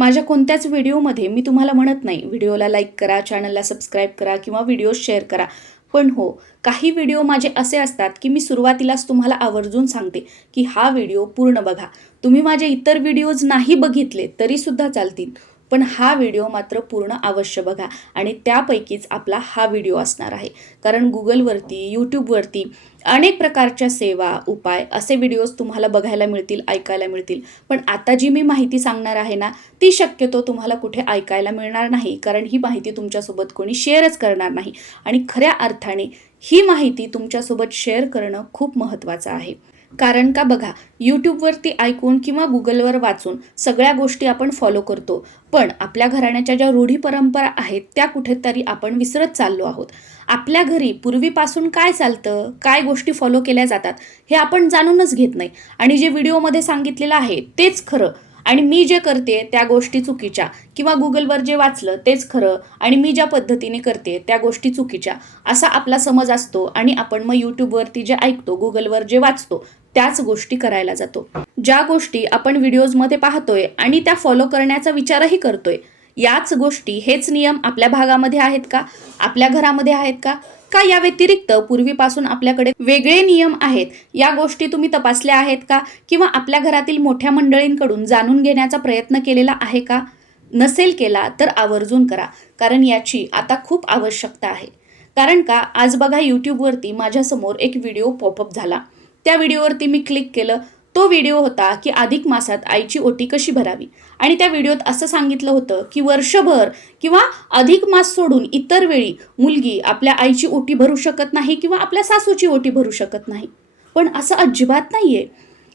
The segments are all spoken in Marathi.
माझ्या कोणत्याच व्हिडिओमध्ये मी तुम्हाला म्हणत नाही व्हिडिओला लाईक करा, चॅनलला सबस्क्राईब करा किंवा व्हिडिओ शेअर करा. पण हो, काही व्हिडिओ माझे असे असतात की मी सुरुवातीलाच तुम्हाला आवर्जून सांगते की हा व्हिडिओ पूर्ण बघा. तुम्ही माझे इतर व्हिडिओज नाही बघितले तरीसुद्धा चालतील, पण हा व्हिडिओ मात्र पूर्ण अवश्य बघा आणि त्यापैकीच आपला हा व्हिडिओ असणार आहे. कारण गुगलवरती, यूट्यूबवरती अनेक प्रकारच्या सेवा, उपाय असे व्हिडिओज तुम्हाला बघायला मिळतील, ऐकायला मिळतील. पण आता जी मी माहिती सांगणार आहे ना, ती शक्यतो तुम्हाला कुठे ऐकायला मिळणार नाही, कारण ही माहिती तुमच्यासोबत कोणी शेअरच करणार नाही. आणि खऱ्या अर्थाने ही माहिती तुमच्यासोबत शेअर करणं खूप महत्त्वाचं आहे. कारण का बघा, यूट्यूबवरती ऐकून किंवा गुगलवर वाचून सगळ्या गोष्टी आपण फॉलो करतो, पण आपल्या घराण्याच्या ज्या रूढी परंपरा आहेत त्या कुठेतरी आपण विसरत चाललो आहोत. आपल्या घरी पूर्वीपासून काय चालतं, काय गोष्टी फॉलो केल्या जातात हे आपण जाणूनच घेत नाही. आणि जे व्हिडिओमध्ये सांगितलेलं आहे तेच खरं आणि मी जे करते त्या गोष्टी चुकीच्या, किंवा गुगलवर जे वाचलं तेच खरं आणि मी ज्या पद्धतीने करते त्या गोष्टी चुकीच्या, असा आपला समज असतो. आणि आपण मग यूट्यूबवरती जे ऐकतो, गुगलवर जे वाचतो त्याच गोष्टी करायला जातो. ज्या गोष्टी आपण व्हिडिओजमध्ये पाहतोय आणि त्या फॉलो करण्याचा विचारही करतोय, याच गोष्टी, हेच नियम आपल्या भागामध्ये आहेत का, आपल्या घरामध्ये आहेत का, का या व्यतिरिक्त पूर्वीपासून आपल्याकडे वेगळे नियम आहेत, या गोष्टी तुम्ही तपासल्या आहेत का, किंवा आपल्या घरातील मोठ्या मंडळींकडून जाणून घेण्याचा प्रयत्न केलेला आहे का? नसेल केला तर आवर्जून करा, कारण याची आता खूप आवश्यकता आहे. कारण का, आज बघा यूट्यूबवरती माझ्यासमोर एक व्हिडिओ पॉपअप झाला. त्या व्हिडिओवरती मी क्लिक केलं. तो व्हिडिओ होता की अधिक मासात आईची ओटी कशी भरावी. आणि त्या व्हिडिओत असं सांगितलं होतं की वर्षभर किंवा अधिक मास सोडून इतर वेळी मुलगी आपल्या आईची ओटी भरू शकत नाही किंवा आपल्या सासूची ओटी भरू शकत नाही. पण असं अजिबात नाहीये.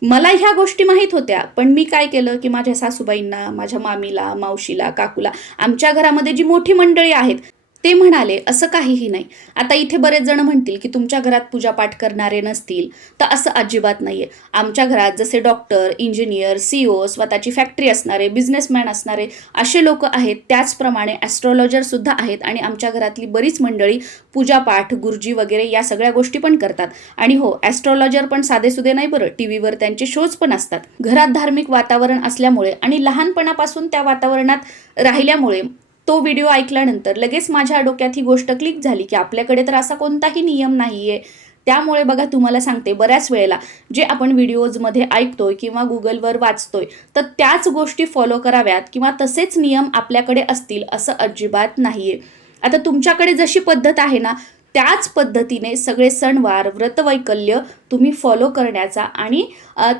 मला ह्या गोष्टी माहीत होत्या, पण मी काय केलं की माझ्या सासूबाईंना, माझ्या मामीला, मावशीला, काकूला, आमच्या घरामध्ये जी मोठी मंडळी आहेत ते म्हणाले असं काहीही नाही. आता इथे बरेच जण म्हणतील की तुमच्या घरात पूजापाठ करणारे नसतील, तर असं अजिबात नाहीये. आमच्या घरात जसे डॉक्टर, इंजिनियर, CEO, स्वतःची फॅक्टरी असणारे, बिझनेसमॅन असणारे असे लोक आहेत, त्याचप्रमाणे ॲस्ट्रॉलॉजर सुद्धा आहेत. आणि आमच्या घरातली बरीच मंडळी पूजापाठ, गुरुजी वगैरे या सगळ्या गोष्टी पण करतात. आणि हो, ॲस्ट्रॉलॉजर पण साधेसुधे नाही बरं, टीव्हीवर त्यांचे शोज पण असतात. घरात धार्मिक वातावरण असल्यामुळे आणि लहानपणापासून त्या वातावरणात राहिल्यामुळे तो व्हिडिओ ऐकल्यानंतर लगेच माझ्या डोक्यात ही गोष्ट क्लिक झाली की आपल्याकडे तर असा कोणताही नियम नाहीये. त्यामुळे बघा, तुम्हाला सांगते, बऱ्याच वेळेला जे आपण व्हिडिओजमध्ये ऐकतोय किंवा गुगलवर वाचतोय, तर त्याच गोष्टी फॉलो कराव्यात किंवा तसेच नियम आपल्याकडे असतील असं अजिबात नाहीये. आता तुमच्याकडे जशी पद्धत आहे ना, त्याच पद्धतीने सगळे सणवार, व्रतवैकल्य तुम्ही फॉलो करण्याचा आणि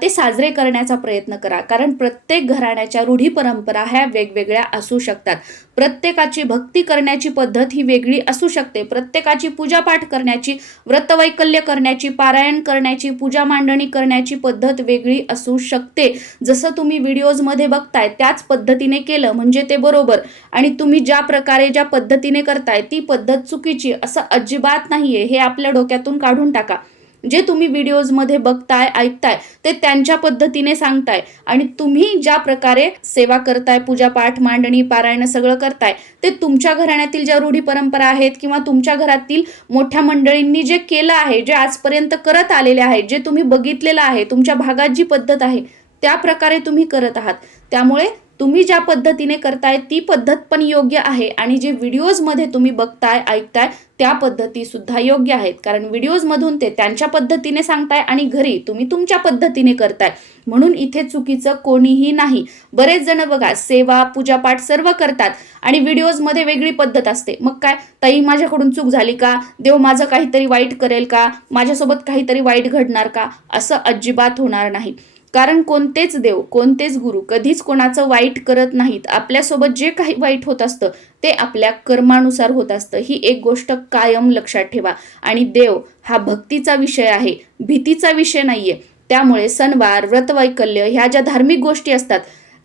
ते साजरे करण्याचा प्रयत्न करा. कारण प्रत्येक घराण्याच्या रूढी परंपरा ह्या वेगवेगळ्या असू शकतात. प्रत्येकाची भक्ती करण्याची पद्धत ही वेगळी असू शकते. प्रत्येकाची पूजापाठ करण्याची, व्रतवैकल्य करण्याची, पारायण करण्याची, पूजा मांडणी करण्याची पद्धत वेगळी असू शकते. जसं तुम्ही व्हिडिओजमध्ये बघताय त्याच पद्धतीने केलं म्हणजे ते बरोबर, आणि तुम्ही ज्या प्रकारे, ज्या पद्धतीने करताय ती पद्धत चुकीची, असं अजिबात नाहीये. हे आपल्या डोक्यातून काढून टाका. जे तुम्ही व्हिडिओजमध्ये बघताय, ऐकताय ते त्यांच्या पद्धतीने सांगताय, आणि तुम्ही ज्या प्रकारे सेवा करताय, पूजापाठ, मांडणी, पारायण सगळं करताय, ते तुमच्या घराण्यातील ज्या रूढी परंपरा आहेत किंवा तुमच्या घरातील मोठ्या मंडळींनी जे केलं आहे, जे आजपर्यंत करत आलेले आहे, जे तुम्ही बघितलेलं आहे, तुमच्या भागात जी पद्धत आहे त्या प्रकारे तुम्ही करत आहात. त्यामुळे तुम्ही ज्या पद्धतीने करताय ती पद्धत पण योग्य आहे, आणि जे व्हिडिओजमध्ये तुम्ही बघताय, ऐकताय त्या पद्धती सुद्धा योग्य आहेत. कारण व्हिडिओजमधून ते त्यांच्या पद्धतीने सांगताय आणि घरी तुम्ही तुमच्या पद्धतीने करताय, म्हणून इथे चुकीचं कोणीही नाही. बरेच जण बघा, सेवा, पूजापाठ सर्व करतात आणि व्हिडिओजमध्ये वेगळी पद्धत असते. मग काय, ताई माझ्याकडून चूक झाली का, देव माझं काहीतरी वाईट करेल का, माझ्यासोबत काहीतरी वाईट घडणार का, असं अजिबात होणार नाही. कारण कोणतेच देव, कोणतेच गुरु कधीच कोणाचं वाईट करत नाहीत. आपल्यासोबत जे काही वाईट होत असतं ते आपल्या कर्मानुसार होत असतं. ही एक गोष्ट कायम लक्षात ठेवा. आणि देव हा भक्तीचा विषय आहे, भीतीचा विषय नाहीये. त्यामुळे सणवार, व्रतवैकल्य ह्या ज्या धार्मिक गोष्टी असतात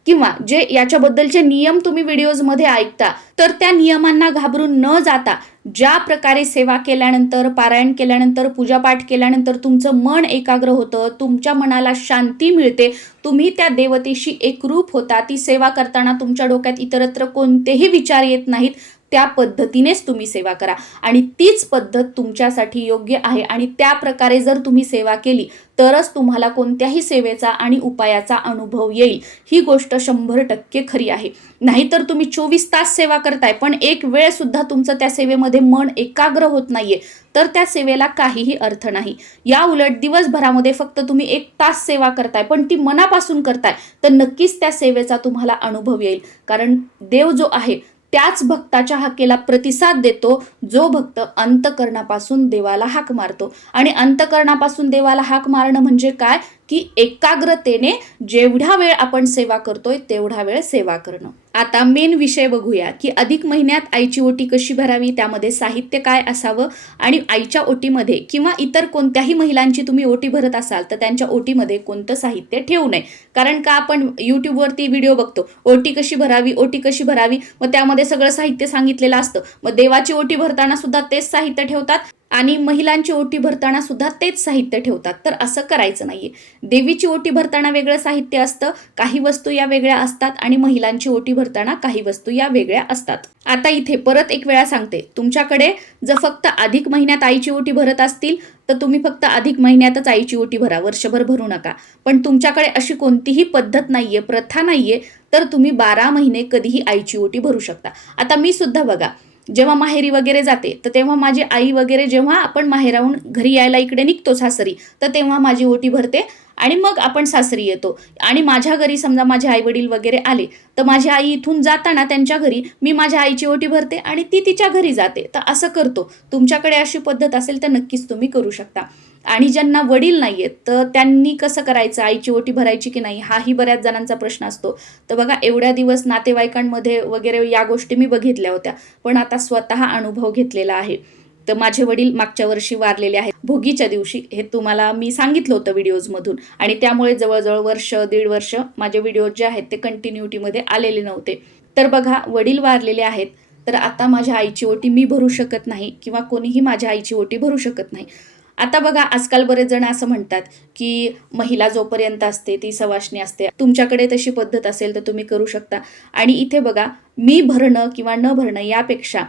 किंवा जे याच्याबद्दलचे नियम तुम्ही व्हिडिओजमध्ये ऐकता, तर त्या नियमांना घाबरून न जाता ज्या प्रकारे सेवा केल्यानंतर, पारायण केल्यानंतर, पूजापाठ केल्यानंतर तुमचं मन एकाग्र होतं, तुमच्या मनाला शांती मिळते, तुम्ही त्या देवतेशी एकरूप होता, ती सेवा करताना तुमच्या डोक्यात इतरत्र कोणतेही विचार येत नाहीत, त्या पद्धतीनेच तुम्ही सेवा करा आणि तीच पद्धत तुमच्यासाठी योग्य आहे आणि त्या प्रकारे जर तुम्ही सेवा केली तरच तुम्हाला कोणत्याही सेवेचा आणि उपायाचा अनुभव येईल. ही गोष्ट 100% खरी आहे. नाहीतर तुम्ही 24 तास सेवा करताय पण एक वेळ सुद्धा तुमचं त्या सेवेमध्ये मन एकाग्र होत नाहीये तर त्या सेवेला काहीही अर्थ नाही. या उलट दिवसभरामध्ये फक्त तुम्ही 1 तास सेवा करताय पण ती मनापासून करताय तर नक्कीच त्या सेवेचा तुम्हाला अनुभव येईल. कारण देव जो आहे त्याच भक्ताच्या हाकेला प्रतिसाद देतो जो भक्त अंतकरणापासून देवाला हाक मारतो. आणि अंतकरणापासून देवाला हाक मारणं म्हणजे काय की एकाग्रतेने जेवढा वेळ आपण सेवा करतोय तेवढा वेळ सेवा करणं. आता मेन विषय बघूया की अधिक महिन्यात आईची ओटी कशी भरावी, त्यामध्ये साहित्य काय असावं आणि आईच्या ओटीमध्ये किंवा इतर कोणत्याही महिलांची तुम्ही ओटी भरत असाल तर त्यांच्या ओटीमध्ये कोणतं साहित्य ठेवू नये. कारण का आपण यूट्यूबवरती व्हिडिओ बघतो ओटी कशी भरावी ओटी कशी भरावी, मग त्यामध्ये सगळं साहित्य सांगितलेलं असतं. मग देवाची ओटी भरताना सुद्धा तेच साहित्य ठेवतात आणि महिलांची ओटी भरताना सुद्धा तेच साहित्य ठेवतात. तर असं करायचं नाहीये. देवीची ओटी भरताना वेगळं साहित्य असतं, काही वस्तू या वेगळ्या असतात आणि महिलांची ओटी भरताना काही वस्तू या वेगळ्या असतात. आता इथे परत एक वेळा सांगते, तुमच्याकडे जर फक्त अधिक महिन्यात आईची ओटी भरत असतील तर तुम्ही फक्त अधिक महिन्यातच आईची ओटी भरा, वर्षभर भरू नका. पण तुमच्याकडे अशी कोणतीही पद्धत नाहीये, प्रथा नाहीये तर तुम्ही 12 महिने कधीही आईची ओटी भरू शकता. आता मी सुद्धा बघा जेव्हा माहेरी वगैरे जाते तर तेव्हा माझी आई वगैरे जेव्हा आपण माहेराहून घरी यायला इकडे निघतो सासरी तर तेव्हा माझी ओटी भरते आणि मग आपण सासरी येतो. आणि माझ्या घरी समजा माझे आई वडील वगैरे आले तर माझी आई इथून जाताना त्यांच्या घरी मी माझ्या आईची ओटी भरते आणि ती तिच्या घरी जाते. तर असं करतो. तुमच्याकडे अशी पद्धत असेल तर नक्कीच तुम्ही करू शकता. आणि ज्यांना वडील नाहीयेत तर त्यांनी कसं करायचं, आईची ओटी भरायची की नाही हाही बऱ्याच जणांचा प्रश्न असतो. तर बघा एवढ्या दिवस नातेवाईकांमध्ये वगैरे या गोष्टी मी बघितल्या होत्या पण आता स्वतः अनुभव घेतलेला आहे. तर माझे वडील मागच्या वर्षी वारलेले आहेत भोगीच्या दिवशी, हे तुम्हाला मी सांगितलं होतं व्हिडिओजमधून आणि त्यामुळे जवळजवळ वर्ष 1.5 वर्ष माझे व्हिडिओज जे आहेत ते कंटिन्युटीमध्ये आलेले नव्हते. तर बघा वडील वारलेले आहेत तर आता माझ्या आईची ओटी मी भरू शकत नाही किंवा कोणीही माझ्या आईची ओटी भरू शकत नाही. आता बघा आजकाल बरेच जण असं म्हणतात की महिला जोपर्यंत असते ती सवाष्णी असते. तुमच्याकडे तशी पद्धत असेल तर तुम्ही करू शकता. आणि इथे बघा मी भरणं किंवा न भरणं यापेक्षा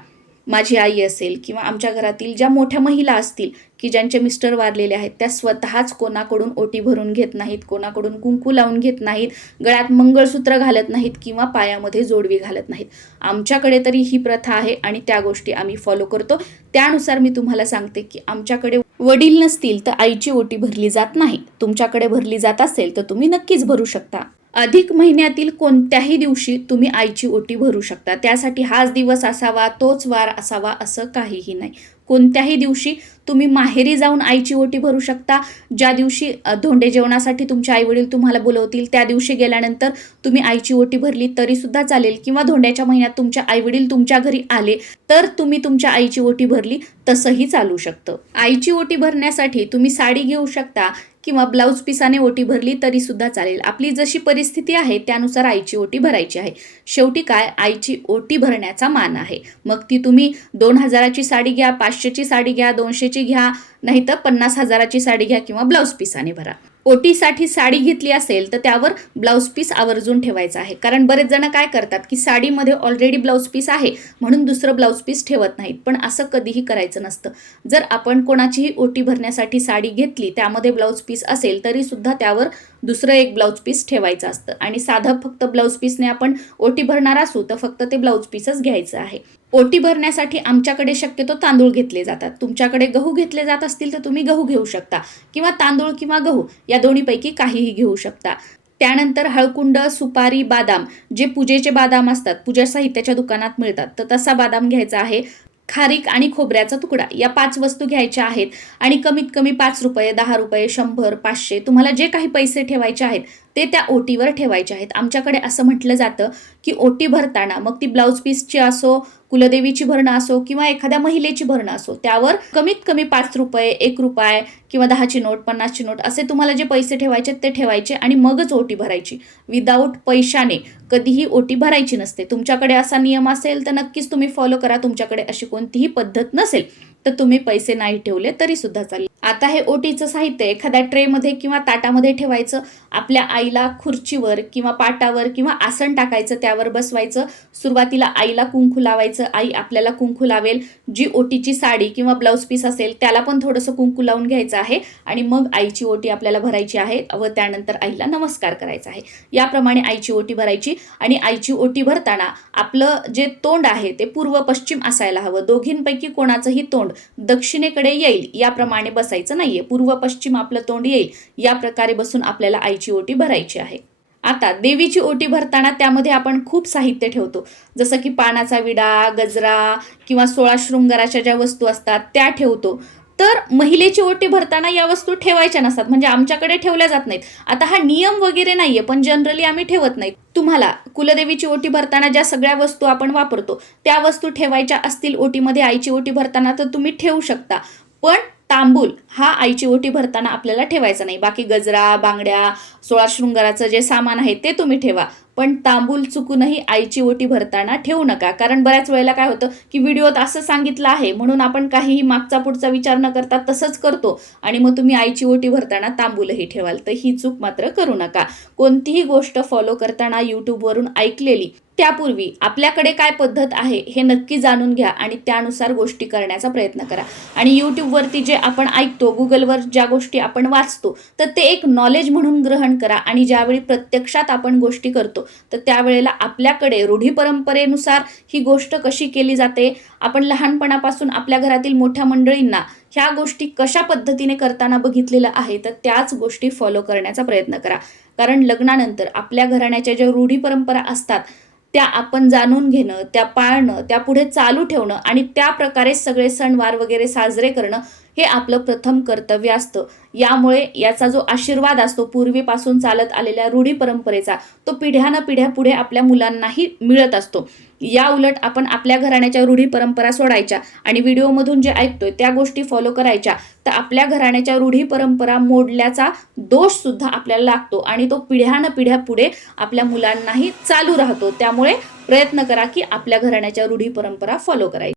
माझी आई असेल किंवा आमच्या घरातील ज्या मोठ्या महिला असतील की ज्यांचे मिस्टर वारलेले आहेत त्या स्वतःच कोणाकडून ओटी भरून घेत नाहीत, कोणाकडून कुंकू लावून घेत नाहीत, गळ्यात मंगळसूत्र घालत नाहीत किंवा पायामध्ये जोडवी घालत नाहीत. आमच्याकडे तरी ही प्रथा आहे आणि त्या गोष्टी आम्ही फॉलो करतो. त्यानुसार मी तुम्हाला सांगते की आमच्याकडे वडील नसतील तर आईची ओटी भरली जात नाही. तुमच्याकडे भरली जात असेल तर तुम्ही नक्कीच भरू शकता. अधिक महिन्यातील कोणत्याही दिवशी तुम्ही आईची ओटी भरू शकता. त्यासाठी हाच दिवस असावा तोच वार असावा असं काहीही नाही. कोणत्याही दिवशी तुम्ही माहेरी जाऊन आईची ओटी भरू शकता. ज्या दिवशी धोंडे जेवणासाठी तुमचे आईवडील तुम्हाला बोलवतील त्या दिवशी गेल्यानंतर तुम्ही आईची ओटी भरली तरी सुद्धा चालेल किंवा धोंड्याच्या महिन्यात तुमच्या आईवडील तुमच्या घरी आले तर तुम्ही तुमच्या आईची ओटी भरली तसंही चालू शकतं. आईची ओटी भरण्यासाठी तुम्ही साडी घेऊ शकता किंवा ब्लाऊज पिसाने ओटी भरली तरी सुद्धा चालेल. आपली जशी परिस्थिती आहे त्यानुसार आईची ओटी भरायची आहे. शेवटी काय आईची ओटी भरण्याचा मान आहे. मग ती तुम्ही 2000ची साडी घ्या, 500ची साडी घ्या, 200ची घ्या, नाही तर 50,000ची साडी घ्या किंवा ब्लाऊज पिसाने भरा. ओटीसाठी साडी घेतली असेल तर त्यावर ब्लाऊज पीस आवर्जून ठेवायचं आहे. कारण बरेच जण काय करतात की साडीमध्ये ऑलरेडी ब्लाऊज पीस आहे म्हणून दुसरं ब्लाऊज पीस ठेवत नाहीत. पण असं कधीही करायचं नसतं. जर आपण कोणाचीही ओटी भरण्यासाठी साडी घेतली त्यामध्ये ब्लाऊज पीस असेल तरी सुद्धा त्यावर दुसरं एक ब्लाऊज पीस ठेवायचं असतं. आणि साधं फक्त ब्लाऊज पीसने आपण ओटी भरणार असू तर फक्त ते ब्लाऊज पीसच घ्यायचं आहे. ओटी भरण्यासाठी आमच्याकडे शक्यतो तांदूळ घेतले जातात. तुमच्याकडे गहू घेतले जात असतील तर तुम्ही गहू घेऊ शकता किंवा तांदूळ किंवा गहू या दोन्हीपैकी काहीही घेऊ शकता. त्यानंतर हळकुंड, सुपारी, बादाम जे पूजेचे बादाम असतात पूजा साहित्याच्या दुकानात मिळतात तर तसा बादाम घ्यायचा आहे. खारीक आणि खोबऱ्याचा तुकडा या 5 वस्तू घ्यायच्या आहेत आणि कमीत कमी 5 रुपये, 10 रुपये, 100, 500 तुम्हाला जे काही पैसे ठेवायचे आहेत ते त्या ओटीवर ठेवायचे आहेत. आमच्याकडे असं म्हटलं जातं की ओटी भरताना मग ती ब्लाऊज पीसची असो, कुलदेवीची भरणं असो किंवा एखाद्या महिलेची भरणं असो त्यावर कमीत कमी 5 रुपये, 1 रुपये किंवा 10ची नोट, 50ची नोट असे तुम्हाला जे पैसे ठेवायचे ते ठेवायचे आणि मगच ओटी भरायची. विदाऊट पैशाने कधीही ओटी भरायची नसते. तुमच्याकडे असा नियम असेल तर नक्कीच तुम्ही फॉलो करा. तुमच्याकडे अशी कोणतीही पद्धत नसेल तर तुम्ही पैसे नाही ठेवले तरी सुद्धा चालेल. आता हे ओटीचं साहित्य एखाद्या ट्रेमध्ये किंवा ताटामध्ये ठेवायचं, आपल्या आईला खुर्चीवर किंवा पाटावर किंवा आसन टाकायचं, त्यावर बसवायचं, सुरुवातीला आईला कुंकू लावायचं, आई आपल्याला कुंकू लावेल, जी ओटीची साडी किंवा ब्लाऊज पीस असेल त्याला पण थोडंसं कुंकू लावून घ्यायचं आहे आणि मग आईची ओटी आपल्याला भरायची आहे व त्यानंतर आईला नमस्कार करायचा आहे. याप्रमाणे आईची ओटी भरायची आणि आईची ओटी भरताना आपलं जे तोंड आहे ते पूर्व पश्चिम असायला हवं. दोघींपैकी कोणाचंही तोंड दक्षिणेकडे येईल याप्रमाणे बसायचं नाहीये, पूर्व पश्चिम आपलं तोंड येईल या प्रकारे बसून आपल्याला आईची ओटी भरायची आहे. आता देवीची ओटी भरताना त्यामध्ये आपण खूप साहित्य ठेवतो, जसं की पानाचा विडा, गजरा किंवा 16 शृंगाराच्या ज्या वस्तू असतात त्या ठेवतो. तर महिलेची ओटी भरताना या वस्तू ठेवायच्या नसतात, म्हणजे आमच्याकडे ठेवल्या जात नाहीत. आता हा नियम वगैरे नाहीये, पण जनरली आम्ही ठेवत नाही. तुम्हाला कुलदेवीची ओटी भरताना ज्या सगळ्या वस्तू आपण वापरतो त्या वस्तू ठेवायच्या असतील ओटीमध्ये, आईची ओटी भरताना, तर तुम्ही ठेवू शकता. पण तांबूल हा आईची ओटी भरताना आपल्याला ठेवायचा नाही. बाकी गजरा, बांगड्या, 16 शृंगाराचं जे सामान आहे ते तुम्ही ठेवा, पण तांबूल चुकूनही आईची ओटी भरताना ठेवू नका. कारण बऱ्याच वेळेला काय होतं की व्हिडिओत असं सांगितलं आहे म्हणून आपण काहीही मागचा पुढचा विचार न करता तसंच करतो आणि मग तुम्ही आईची ओटी भरताना तांबूलही ठेवाल. तर ही चूक मात्र करू नका. कोणतीही गोष्ट फॉलो करताना यूट्यूबवरून ऐकलेली त्यापूर्वी आपल्याकडे काय पद्धत आहे हे नक्की जाणून घ्या आणि त्यानुसार गोष्टी करण्याचा प्रयत्न करा. आणि यूट्यूबवरती जे आपण ऐकतो, गुगलवर ज्या गोष्टी आपण वाचतो, तर ते एक नॉलेज म्हणून ग्रहण करा. आणि ज्यावेळी प्रत्यक्षात आपण गोष्टी करतो तर त्यावेळेला आपल्याकडे रूढी परंपरेनुसार ही गोष्ट कशी केली जाते, आपण लहानपणापासून आपल्या घरातील मोठ्या मंडळींना ह्या गोष्टी कशा पद्धतीने करताना बघितलेलं आहे, तर त्याच गोष्टी फॉलो करण्याचा प्रयत्न करा. कारण लग्नानंतर आपल्या घराण्याच्या ज्या रूढी परंपरा असतात त्या आपण जाणून घेणं, त्या पाळणं, त्या पुढे चालू ठेवणं आणि त्या प्रकारे सगळे सणवार वगैरे साजरे करणं हे आपलं प्रथम कर्तव्य असतं. यामुळे याचा जो आशीर्वाद असतो पूर्वीपासून चालत आलेल्या रूढी परंपरेचा, तो पिढ्यानपिढ्या पुढे आपल्या मुलांनाही मिळत असतो. या उलट आपण आपल्या घराण्याच्या रूढी परंपरा सोडायच्या आणि व्हिडिओमधून जे ऐकतोय त्या गोष्टी फॉलो करायच्या, तर आपल्या घराण्याच्या रूढी परंपरा मोडल्याचा दोष सुद्धा आपल्याला लागतो आणि तो पिढ्यानपिढ्या पुढे आपल्या मुलांनाही चालू राहतो. त्यामुळे प्रयत्न करा की आपल्या घराण्याच्या रूढी परंपरा फॉलो करायची.